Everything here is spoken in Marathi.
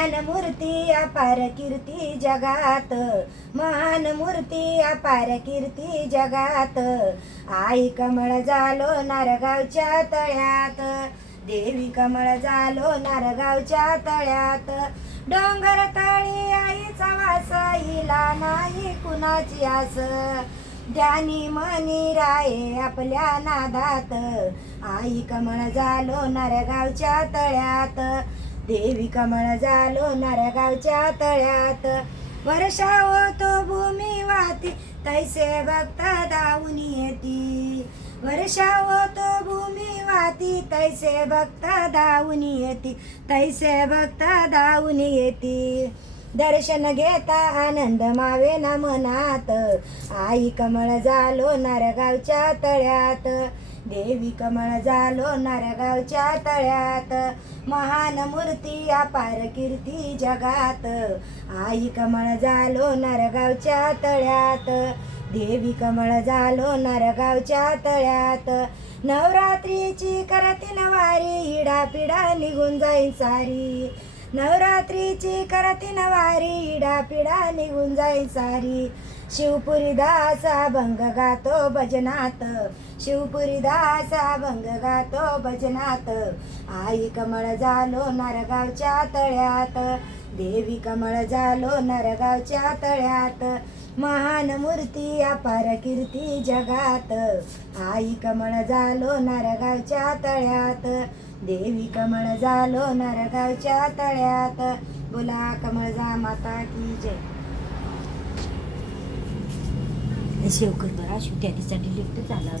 महान मूर्ती अपार कीर्ती जगात, महान मूर्ती अपार कीर्ती जगात. आई कमळ झालो नारगावच्या तळ्यात, देवी कमळ झालो नारगावच्या तळ्यात. डोंगर तळी आईचा वास, हिला नाही कुणाची आस. ध्यानी मनी राये आपल्या नादात, आई कमळ झालो नारगावच्या तळ्यात, देवी कमळ झालो नारगावच्या तळ्यात. वर्षा होतो भूमी वाहती, तैसे भक्त धावून येती. वर्षा होतो भूमी वाहती, तैसे भक्त धावून येती, तैसे भक्त धावून येती. दर्शन घेता आनंद मावेना मनात, आई कमळ झालो नारगावच्या तळ्यात, देवी कमळ झालो नारगावच्या तळ्यात. महान मूर्ती अपार कीर्ती जगात, आई कमळ झालो नारगावच्या तळ्यात, देवी कमळ झालो नारगावच्या तळ्यात. नवरात्रीची करती नवारी, हिडा पिढा निघून जाईन सारी. नवरात्रीची करती नवारी, हिडा पिढा निघून जाईन सारी. शिवपुरी दासा भंग गातो भजनात, शिवपुरी दासा भंग गातो भजनात. आई कमळ झालो नारगावच्या तळ्यात, देवी कमळ झालो नारगावच्या तळ्यात. महान मूर्ती अपार कीर्ती जगात, आई कमळ झालो नारगावच्या तळ्यात, देवी कमळ झालो नारगावच्या तळ्यात. बोला कमळजा माता की जय. शेव कर बरा, शिव त्या दिवसासाठी लिफ्ट झाला.